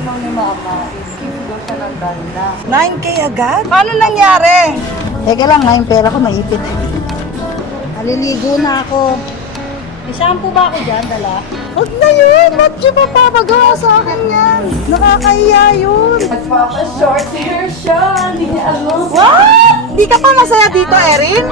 Sino ni Mama is give daw siya ng danda. 9K agad? Paano nangyari? Teka lang, na yung pera ko naipit. Naliligo na ako. May shampoo ba ako dyan, dala? Huwag na yun! Ba't yung papapagawa sa akin yan? Nakakahiya yun! Nagpapa-short hair siya. Hindi niya alam. What? Di ka pa masaya dito, Erin?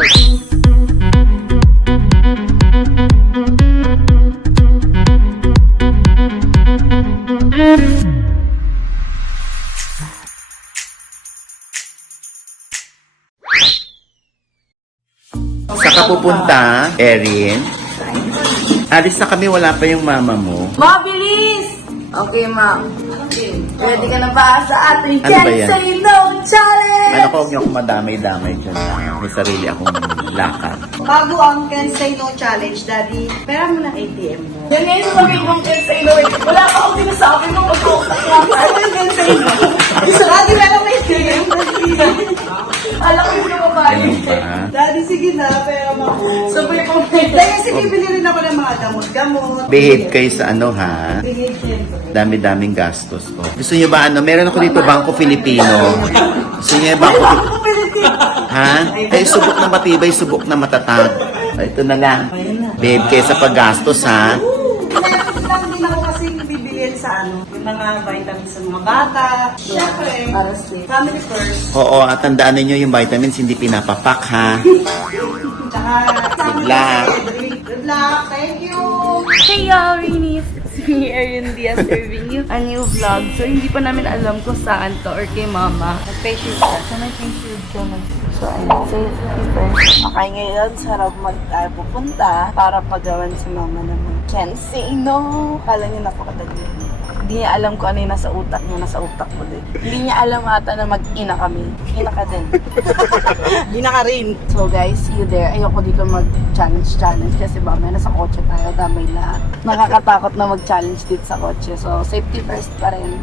Saan ka pupunta, Erin? Alis na kami, wala pa yung mama mo. Mabilis! Okay, ma'am. Ready ka na ba sa ating Ano ba Can't yan? Say No Challenge? Ano ko, huwag niyo akong madamay-damay dyan. May sarili akong lakad. Bago ang Can Say No Challenge, Daddy, pera mo ng ATM mo. Yan nga yung sabihin kong Can't Say No. Wala pa akong sinasabi mo. Mag-uusap lang. Ano yung Can't Say No? Isa Daddy, meron may ATM. Alam ko yung babae. Ganun ba? Daddy, sige na, pera mo ako. Sabay ko Dahil sige, bili rin ako ng mga gamot-gamot. Behave kayo sa ano, ha? Behave, syempre. Dami-daming gastos ko. Gusto niyo ba ano? Meron ako dito, Bangko Filipino. Gusto niyo yung Bangko Filipino? Ha? Ay, subok na matibay, subok na matatag. Ito na lang. Behave kayo sa paggastos, ha? Meron lang din ako kasi bibiliin sa ano, yung mga vitamins sa mga bata. Syempre, Para safe. family first. Oo, at tandaan ninyo yung vitamins hindi pinapapak, ha? Tsaka, Good luck. Good luck. Thank you. Hey y'all, Rinis! It's me, Erin Diaz, serving you a new vlog. So, hindi pa namin alam kung saan to or kay Mama. Mag-face shield ka. So, may face shield ka na. So, ayun. So, first. Okay, ngayon, sarap pupunta para pagawan si mama naman. Can't say no. Kala niya napakadali. Hindi niya alam kung ano yung nasa utak niya. Nasa utak ko din. Hindi niya alam ata na mag-ina kami. Ina ka din. Di na ka rin. So guys, see you there. Ayoko dito mag-challenge kasi ba may nasa kotse tayo, damay lahat. Nakakatakot na mag-challenge dito sa kotse. So safety first pa rin.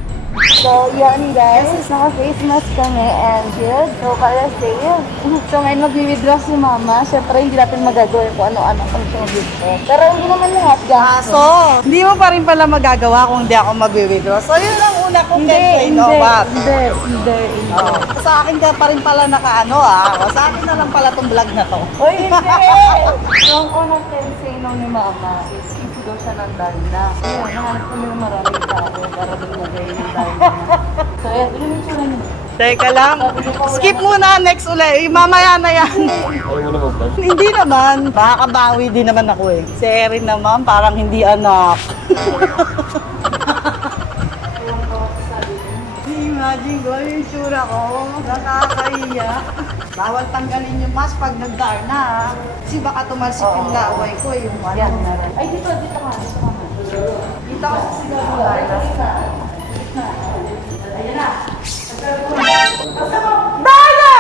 So yan guys, naka-face mask kami and good. So para safe. So ngayon mag-withdraw si Mama. Siyempre hindi natin magagawa kung ano-ano kung siya mag-withdraw. Pero hindi naman lahat guys. So, hindi mo pa rin pala magagawa kung hindi ako mag-withdraw. So, yun ang una kong campaign, no? What? Hindi. Oh, sa akin ka pa rin pala nakaano O, sa akin na lang pala tong vlog na to. Uy, hindi! So, ang unang say no ni Mama is if daw siya ng danda. Ayun, nahanap kami ng maraming tao para din magay ng danda. So, ayan, yun yung tsura niya. Teka lang. Skip muna, next ulit. Mamaya na yan. Hindi naman. Makakabawi din naman ako eh. Si Erin naman, parang hindi anak. Imagine ko, yung tsura ko. Nakakahiya. Bawal tanggalin yung mask pag nagdaan na. Kasi baka tumalsik yung laway ko. Yung Yan, ano. meron. Ay, dito ka. Dito ka. Dito ako sa siguro. Ayan na. Dana!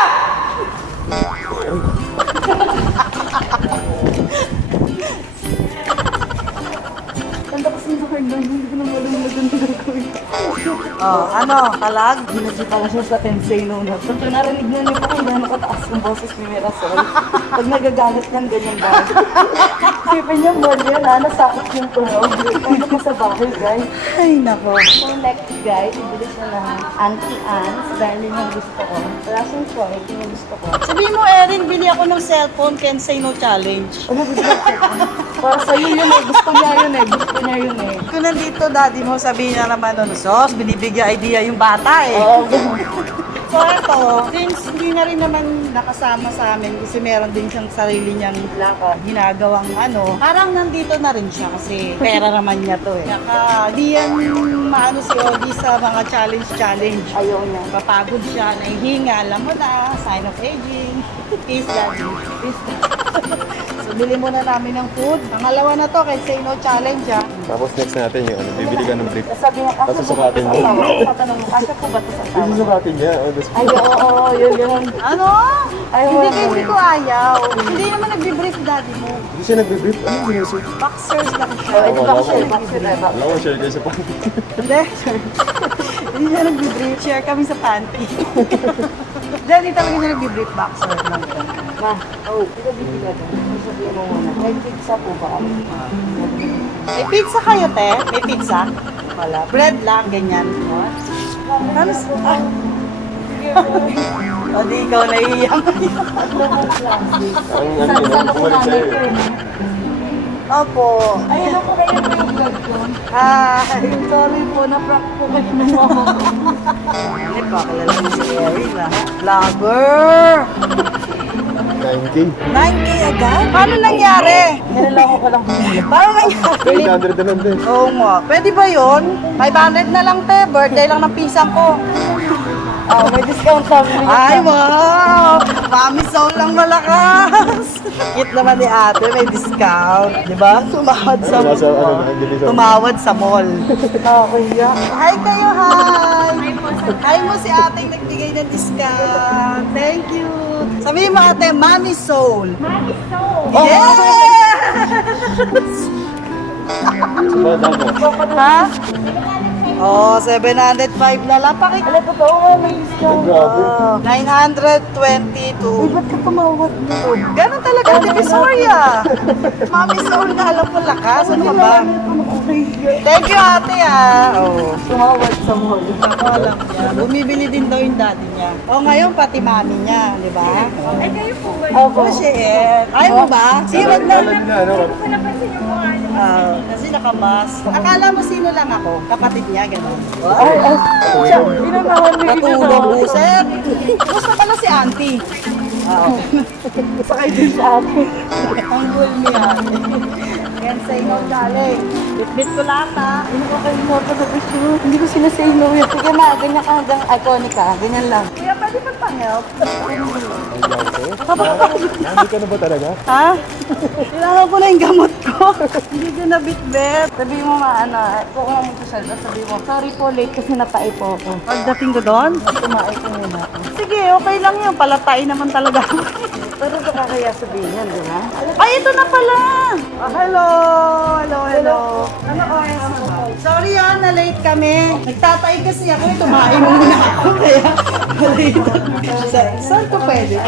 Tanda kasi yung hard doon. Hindi ko na malam na ganito gagawin. Oh, ano? Talag? Ginagay pala siya sa Tensei no na. So, narinig na niyo pa kung gano'n kataas yung boses ni Mirasol. Pag nagagalit ng ganyan ba? Isipin niyo, mall yan ha, nasakot yung tunog. Ano pa sa bahay, guys? Ay, nako. So next guys, ibilis na lang Auntie Anne's dahil yun yung gusto ko. Wala siyang choice, yun yung gusto ko. Sabihin mo, Erin, bili ako ng cellphone, can say no challenge. Ano gusto ko? Para sa'yo yun eh, gusto niya yun eh, gusto niya yun eh. Kung nandito, daddy mo, sabihin na naman, ano, sos, binibigyan idea yung bata eh. Oo, So ito, since hindi na rin naman nakasama sa amin kasi meron din siyang sarili niyang lakad, ginagawang ano, parang nandito na rin siya kasi pera naman niya to eh. Saka di yan maano si Ogie sa mga challenge. ayaw niya. Papagod siya, nahihinga, alam mo na, sign of aging. Peace, daddy. Peace. So, bili muna namin ng food. Pangalawa na to, kay Say No Challenge, ha. Tapos next natin yung ano, bibili ka ng brief. Sabi nga, Tapos susukatin mo. Tatanong mo, kasya po ba ito sa tao? Susukatin niya. Oh, Ay, oo, yun. Ano? Ay, Hindi wala. kasi ko ayaw. Hindi naman nagbe-brief daddy mo. Hindi siya nagbe-brief. Ano yung ginuso? Boxers lang siya. Oh, ito Wala boxer, ko. boxer na, boxer. Alam ko, share kayo sa panty. Hindi. Hindi siya nagbe-brief. Share kami sa panty. Hindi talaga siya nagbe-brief boxer lang. Ma, ito bibigyan ka. Sabihin mo muna. May pizza po ba kami? May pizza kayo, te? May pizza? Wala. Bread lang, ganyan. Ano? Ah. O di ikaw naiiyak. Ang bumalik sa'yo. Opo. Ayun po kayo po yung vlog ko. Sorry po, na-prank po kayo ng mama ko. Hindi pa, kilala mo si Erin na. Vlogger! 9K. 9K agad? Paano nangyari? Niloloko ko lang po. Paano nangyari? 800 na lang din. Oo nga. Pwede ba yun? 500 na lang te. Birthday lang ng pisang ko. May discount kami. Ay, wow! Mami Soul lang malakas. Cute naman ni ate, may discount. Di ba? Tumawad sa Nasa, mall. division. Tumawad sa mall. Nakakaya. Hi kayo, hi! Hi mo si ate yung nagbigay ng discount. Thank you. Sabihin mo ate, Mami Soul. Mami Soul. Yes! Sumada mo. Ha? Oh, 705 na lang. Pakita. Totoo nga, may discount. Grabe. 922. Ba't ka tumawag dito? Ganun talaga, Divisoria. Mami Soul na alam ko lakas. Ano ka ba? Thank you, ate, Oh. Tumawag sa mall. Ako alam niya. Bumibili din daw yung daddy niya. O ngayon, pati mami niya, di ba? Ay, kayo po ba? Opo, shit. Ayaw mo ba? Sige, wag na. Kala nila, ano? Kasi nakamas. Akala mo sino lang ako? Kapatid niya, gano'n. Ay, siya, pinanawan mo Natulog, buset. Gusto pala si auntie. Sakay din sa atin. Ang cool niya. Can't say no, darling. Bit-bit ko lahat, ha? Hindi ko kayo napasabit yun. Hindi ko sila say no yun. Sige ma, ganyan ka hanggang iconic ka. Ganyan lang. Kuya, pwede ba pa-help? Hindi ka na ba talaga? Ha? Kailangan ko na yung gamot ko. Hindi ko na bit-bit. Sabi mo ma, kung mo ito siya, sabi mo, sorry po, late kasi napai po ako. Pagdating ko doon? Tumaay ko muna ako. Sige, okay lang yun. Palatay naman talaga. Pero baka kaya sabihin yan, di ba? Ay, ito na pala! Hello! Hello! Ano oras na ba? Sorry na-late kami. Nagtatay kasi ako. Tumain muna ako. Kaya, late ako. Saan ko pwede?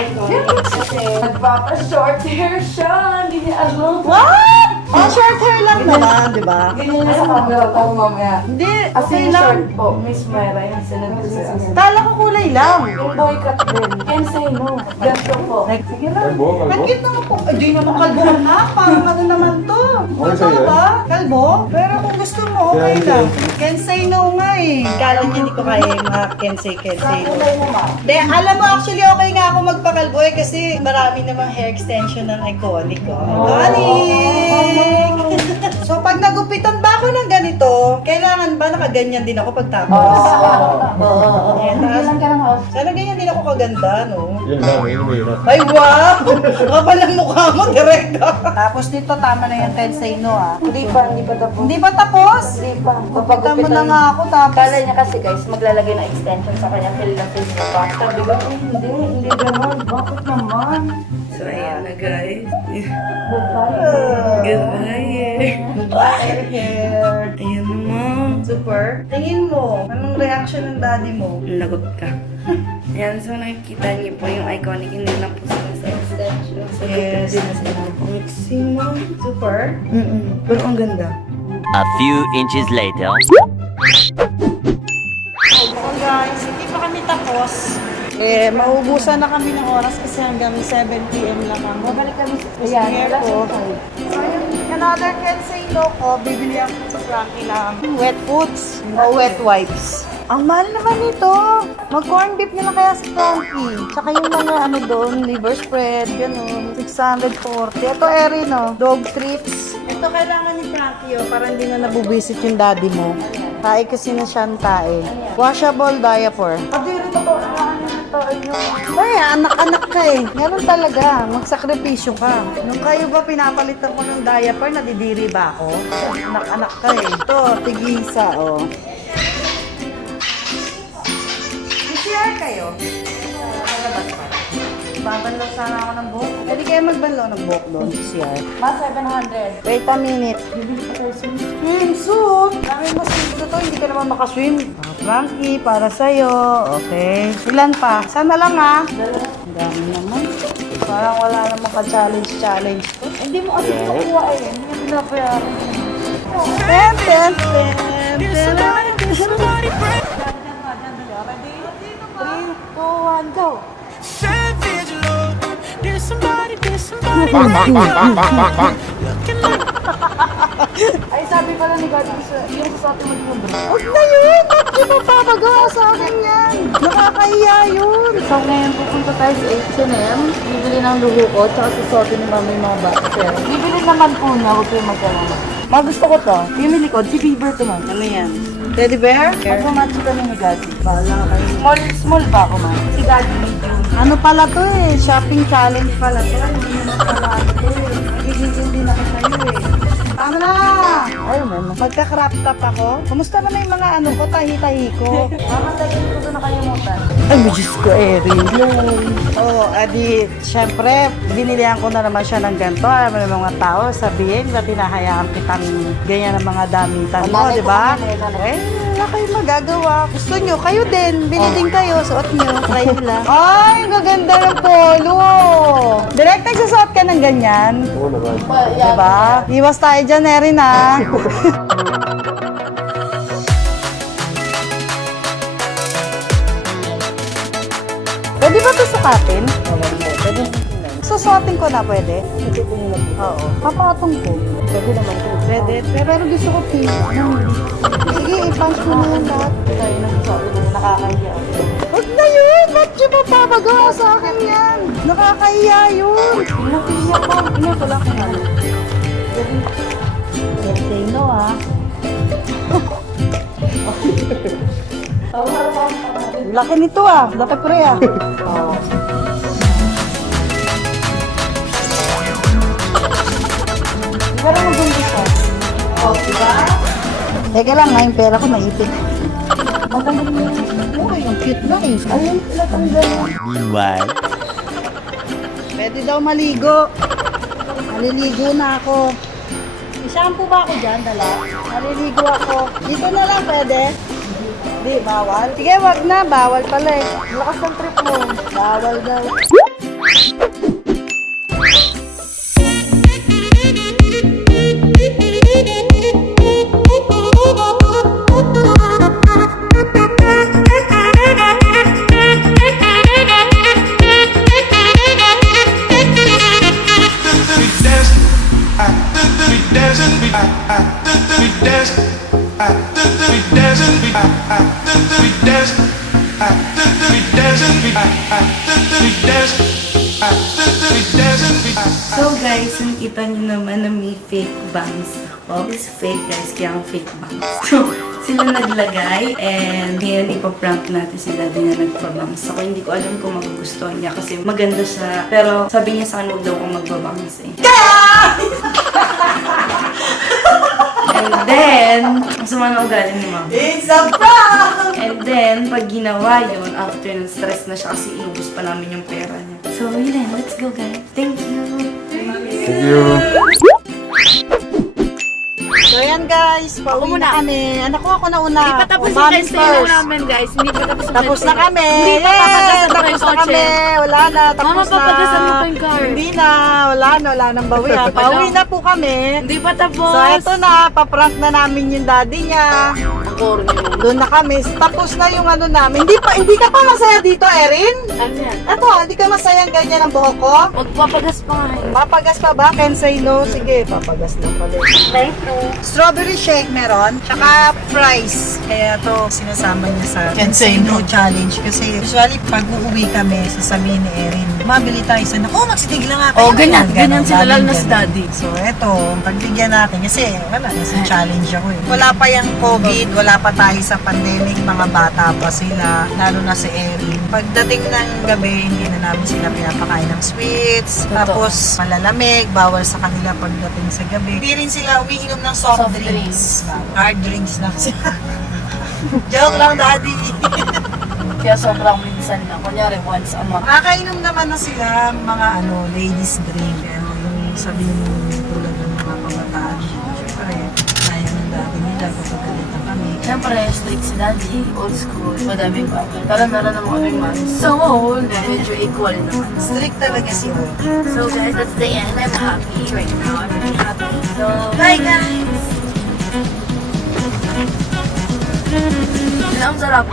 Nagpapa-short hair siya, hindi niya alam. What? Short hair lang naman, di ba? Ganyan na sa camera tayo mamaya. Hindi, As okay in lang. short po, Miss Myra, yung sinunod sa Kala ko kulay lang. yung boy cut din. Can't say no. Ganito po. Sige lang. Kalbo, kalbo. Bakit naman po? Ay, di naman kalbuhan na. Parang ano naman to. Okay Ano sa'yo, ba? Kalbo? Pero kung gusto mo, okay Yeah, lang. Can say no nga eh. Kala niya hindi ko kaya yung mga can say no. De, alam mo, actually okay nga ako magpakalbo eh kasi marami namang hair extension ng iconic. Iconic! So pag nagupitan ba ako ng ganito, kailangan ba nakaganyan din ako pagtapos? Oo. Ayan, Hindi lang ka ng house. sana ganyan din ako kaganda, no? Yun lang, yun lang. Ay, wow! Kapal ang mukha mo, direct Tapos dito, tama na yung 10 say no, Hindi pa tapos. Hindi pa tapos? Hindi pa. Papagupitan mo na nga ako, tapos. Kala niya kasi guys, maglalagay ng extension sa kanya, feel na feel niya pa. Sabi ko, hindi ganun. Bakit naman? So, ayan na guys. Goodbye. Goodbye. Bye, hair. Ayan naman. Super. Tingin mo, anong reaction ng daddy mo? Lagot ka. Ayan, so nakikita niyo po yung iconic. Hindi lang po sila sa extension. So, Yes. dito na sila. Maximum. Super? Pero ang ganda. A few inches later. So guys, hindi pa kami tapos. Maubusan na kami ng oras kasi hanggang 7 p.m. lang ang Babalik kami sa Ayan, So, another can say no ko, bibili ako sa Frankie ng wet foods o wet wipes. Ang mahal naman nito. Mag-corn beef na lang kaya sa Frankie. Tsaka yung mga ano doon, liver spread, gano'n. 640. Ito, Erin, no? Dog treats. Ito kailangan ni Frankie, para hindi na nabubisit yung daddy mo. Tae kasi na siyang tae. Washable diaper. Kadiri to po. Ay, anak-anak ka eh. Ganun talaga. Magsakripisyo ka. Nung kayo ba pinapalitan ko ng diaper, nadidiri ba ako? Anak-anak ka eh. Ito, tigisa, oh. PCR kayo? Babanlaw sana ako ng buhok. Pwede kayo magbanlaw ng buhok doon, PCR. Ma, 700. Wait a minute. Swimsuit! Dami mas swim to, hindi ka naman makaswim. Frankie, para sa'yo. Okay. Ilan pa? Sana lang ha. Ang dami naman. Parang wala namang ka-challenge to. Hindi mo kasi kukuha eh. Hindi niya pinapayaran. Ten, ten, ten. Go! Ay, sabi pala ni God, yung susuotin mo yung bra. Huwag na yun! Ba't di mo papagawa sa akin yan? Nakakahiya yun! So ngayon pupunta tayo sa H&M, bibili ng luho ko, tsaka susuotin ni mama yung mga bata. Pero bibili naman po na, huwag kayong magkalama. Mga gusto ko to, yung may likod, si Bieber to man. Ano yan? Teddy bear? Magmamatch kami ni Gaddy. Bahala kayo. Small ba ako man? Si Gaddy medium. Ano pala to eh? Shopping challenge pala to. Hindi na pala ano to eh. Nagiging din ako sa'yo eh. Tama na! Ay, mama. Magka-crop top ako. Kumusta naman yung mga ano ko, tahi-tahi ko? Mama, tayo ko doon nakalimutan. Ay, Diyos ko, Erin. Oo, adi, syempre, binilihan ko na naman siya ng ganito. Alam mo ng mga tao, sabihin, ba't hinahayaan kitang ganyan ng mga damitan mo, Nanay di ko ba? naman eh, nanay. Eh, wala kayong magagawa. Gusto nyo, kayo din. Bili din kayo, suot nyo. Try nyo lang. Ay, gaganda ng polo. Direct nagsusot ka ng ganyan. Oo naman. Diba? Iwas tayo dyan, Erin, ha? Pwede ba ito sukatin? Pwede Susuotin ko na, pwede? Oo. Papatong ko. Pwede naman ito. Pwede. Pero gusto ko pink. Sige, i-punch mo na yan lahat. Tayo nang susuotin mo, nakakahiya. Huwag na yun! Ba't yung papapagawa sa akin yan? Nakakahiya yun! Napiya ko. Ina ko lang kung ano. Say no, ha? Laki nito, ah. Laki pre, ah. Pero maganda siya. Oh, diba? Teka lang, nga yung pera ko maipit. Matanggal mo yun. Oh, yung cute na eh. Ayun, natanggal mo. Meanwhile. Pwede daw maligo. Maliligo na ako. May shampoo ba ako dyan, dala? Maliligo ako. Dito na lang pwede. Di, bawal? Sige, wag na. Bawal pala eh. Lakas ng trip mo. Bawal daw. So guys, nakita niyo naman na may fake bangs ako. It's fake guys, kaya ang fake bangs. So, sila naglagay and ngayon ipaprank natin sila din na nagpabangs. Ako hindi ko alam kung magugustuhan niya kasi maganda siya. Pero sabi niya sa akin, huwag daw akong magbabangs eh. And then, ang sama na ugali ni Mama. It's a prank! And then, pag ginawa yun, after ng stress na siya kasi inubos pa namin yung pera niya. So, yun, let's go guys. Thank you. Thank you. So yan guys, pauwi na kami. Anak ko, ako na una. Hindi pa tapos yung Mommy test tayo first. namin, guys. Hindi pa tapos yung Tapos test na tayo. kami. Hindi pa Yes! papagasan pa yung Tapos na kotse. kami. Wala na. Tapos Mama, na. papagasan mo pa yung car. Hindi na. Wala na. Wala nang bawi ha. Pauwi na po kami. Hindi pa tapos. So eto na. Paprank na namin yung daddy niya. Ang corny mo. Doon na kami. Tapos na yung ano namin. Hindi ka pa masaya dito, Erin? Ano yan? Eto, hindi ka masayang ganyan ang buhok ko? Magpapagas pa nga eh. Papagas pa ba? Can say no? Sige, papagas na pala. Strawberry shake meron, tsaka fries. Kaya to sinasama niya sa Can Say No challenge. Kasi usually pag uuwi kami, sasabihin ni Erin, mabili tayo sa naku, magsitigil lang ako. Oh, ganyan sila, lalo na si daddy. So eto, pagbigyan natin kasi wala, nasa challenge ako eh. Wala pa yung COVID, wala pa tayo sa pandemic, mga bata pa sila, lalo na si Erin. Pagdating ng gabi, hindi na namin sila pinapakain ng sweets, tapos malalamig, bawal sa kanila pagdating sa gabi. Hindi rin sila umiinom ng soft drinks. Hard drinks na kasi. Joke lang, daddy. Kaya sobrang minsan na. Kunyari, once a month. Nakakainom naman na sila mga ladies drink. Ano, yung sabihin tulad ng mga kabataan. Siyempre, kaya ng daddy nila, kapagalitan kami. Siyempre, strict si daddy, old school, madaming bagay. Tara-tara naman kami man. So, medyo equal naman. Strict talaga sila. So guys, that's the end. I'm happy right now. I'm really happy. So, bye guys! Yun ang sarap.